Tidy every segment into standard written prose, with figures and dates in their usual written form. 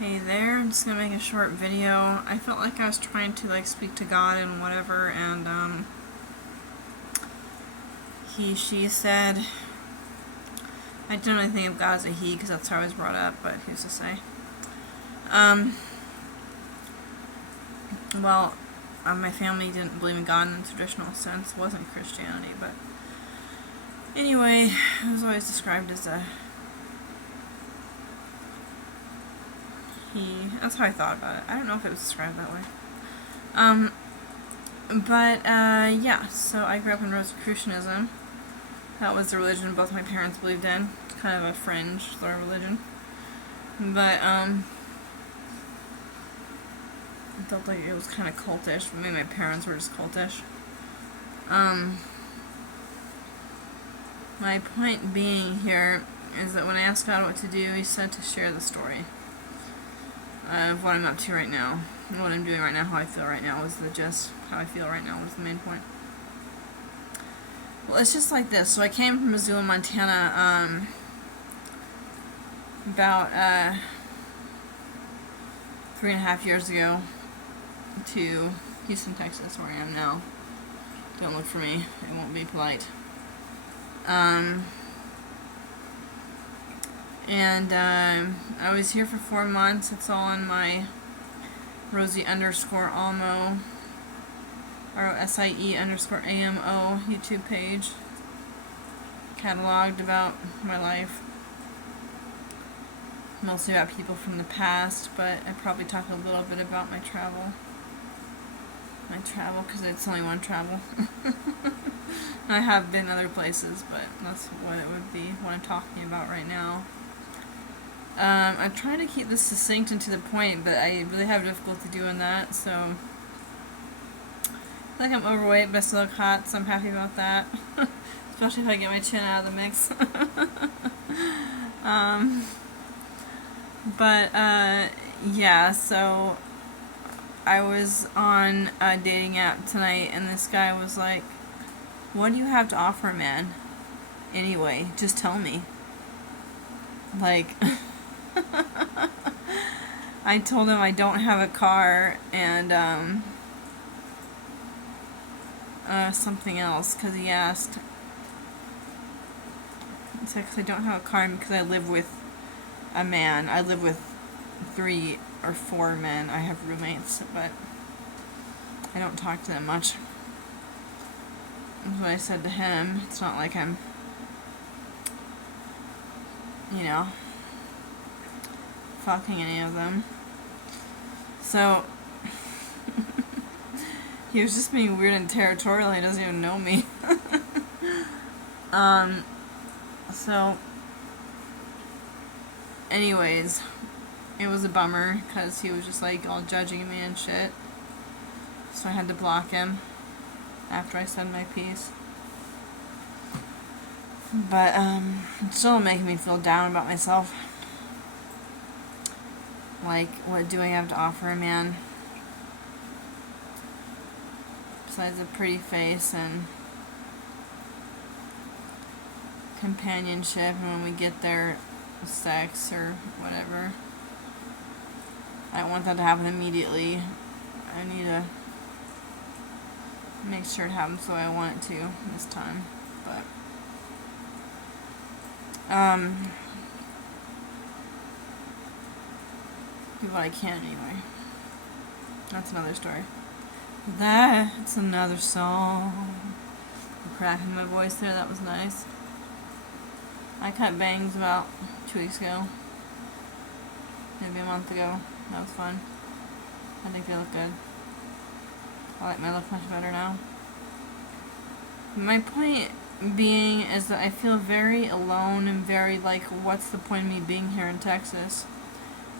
Hey there, I'm just gonna make a short video. I felt like I was trying to speak to God and whatever, and she said, I generally think of God as a he because that's how I was brought up, but who's to say? Um, well, my family didn't believe in God in the traditional sense. It wasn't Christianity, but anyway, it was always described as a he. That's how I thought about it. I don't know if it was described that way. Yeah, so I grew up in Rosicrucianism. That was the religion both my parents believed in. Kind of a fringe sort of religion. But, I felt like it was kind of cultish. Maybe my parents were just cultish. My point being here is that when I asked God what to do, He said to share the story of what I'm up to right now. And what I'm doing right now, how I feel right now was the gist. How I feel right now was the main point. Well, it's just like this. So I came from Missoula, Montana, about 3.5 years ago to Houston, Texas, where I am now. Don't look for me. It won't be polite. I was here for 4 months. It's all on my Rosie_Amo, ROSIE_AMO YouTube page. Cataloged about my life. Mostly about people from the past, but I probably talk a little bit about my travel. Because it's only one travel. I have been other places, but that's what it would be, what I'm talking about right now. I'm trying to keep this succinct and to the point, but I really have difficulty doing that, so I feel like I'm overweight, but I still look hot, so I'm happy about that. Especially if I get my chin out of the mix. Yeah, so I was on a dating app tonight, and this guy was like, what do you have to offer, man? Anyway, just tell me. Like, I told him I don't have a car, and, something else, because he asked. It's because I don't have a car, because I live with a man. I live with 3 or 4 men. I have roommates, but I don't talk to them much. That's what I said to him. It's not like I'm, fucking any of them. So, he was just being weird and territorial. He doesn't even know me. So, anyways, it was a bummer because he was just like all judging me and shit. So I had to block him after I said my piece. But it's still making me feel down about myself. Like, what do I have to offer a man? Besides a pretty face and companionship, and when we get there, sex or whatever. I don't want that to happen immediately. I need to make sure it happens the way I want it to this time. But do what I can anyway. That's another story. That's another song. I'm cracking my voice there. That was nice. I cut bangs about 2 weeks ago. Maybe a month ago. That was fun. I think they look good. I like my look much better now. My point being is that I feel very alone and very like, what's the point of me being here in Texas?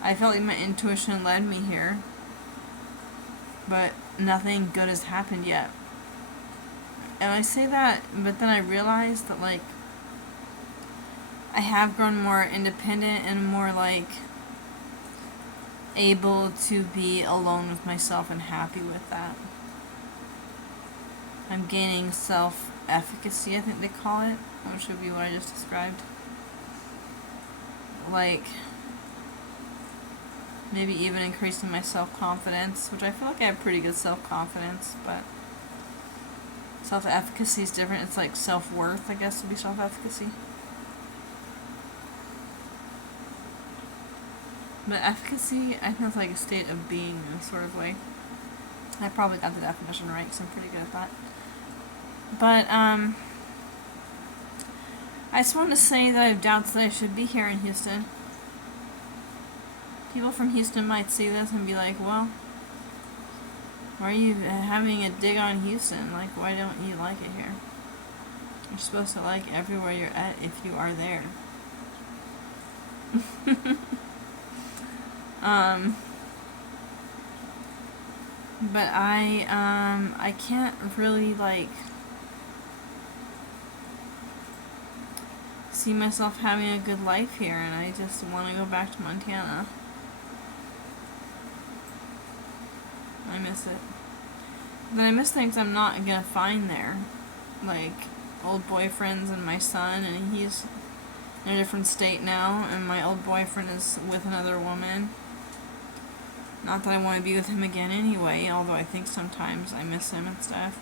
I felt like my intuition led me here, but nothing good has happened yet. And I say that, but then I realized that like, I have grown more independent and more like able to be alone with myself and happy with that. I'm gaining self-efficacy, I think they call it, which would be what I just described. Like, maybe even increasing my self-confidence, which I feel like I have pretty good self-confidence, but self-efficacy is different. It's like self-worth, I guess, would be self-efficacy. But efficacy, I think it's like a state of being in a sort of way. I probably got the definition right because I'm pretty good at that. But, I just want to say that I have doubts that I should be here in Houston. People from Houston might see this and be like, well, why are you having a dig on Houston? Like, why don't you like it here? You're supposed to like everywhere you're at if you are there. But I can't really, like, see myself having a good life here, and I just want to go back to Montana. I miss it. But I miss things I'm not gonna find there. Like, old boyfriends and my son, and he's in a different state now, and my old boyfriend is with another woman. Not that I want to be with him again anyway, although I think sometimes I miss him and stuff.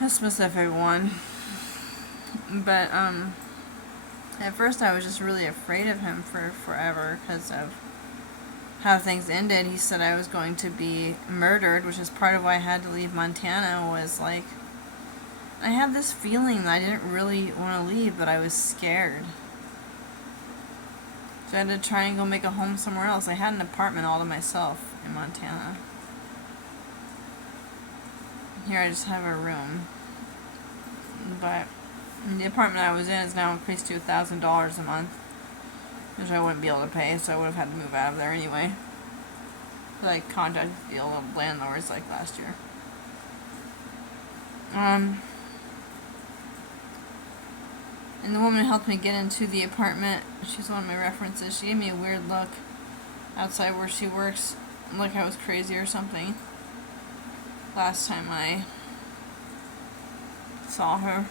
A specific one. But, at first I was just really afraid of him for forever because of how things ended. He said I was going to be murdered, which is part of why I had to leave Montana, was like, I had this feeling that I didn't really want to leave, but I was scared. So I had to try and go make a home somewhere else. I had an apartment all to myself in Montana. Here I just have a room. But the apartment I was in is now increased to $1,000 a month, which I wouldn't be able to pay, so I would have had to move out of there anyway. But I contacted the old landlords like last year. And the woman who helped me get into the apartment, she's one of my references. She gave me a weird look outside where she works, like I was crazy or something, last time I saw her.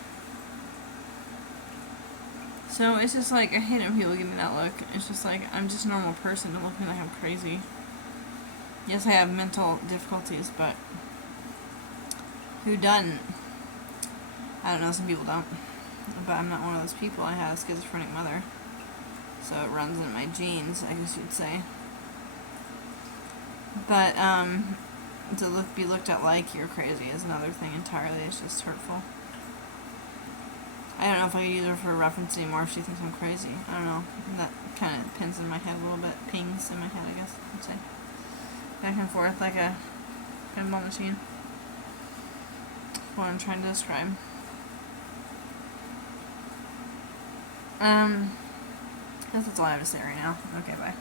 So it's just like, I hate when people give me that look. It's just like, I'm just a normal person. Don't look at me like I'm crazy. Yes, I have mental difficulties, but who doesn't? I don't know, some people don't. But I'm not one of those people. I have a schizophrenic mother, so it runs in my genes, I guess you'd say. But to be looked at like you're crazy is another thing entirely. It's just hurtful. I don't know if I could use her for a reference anymore if she thinks I'm crazy. I don't know. That kind of pins in my head a little bit. Pings in my head, I guess I'd say. Back and forth like a pinball machine. What I'm trying to describe. I guess that's all I have to say right now. Okay, bye.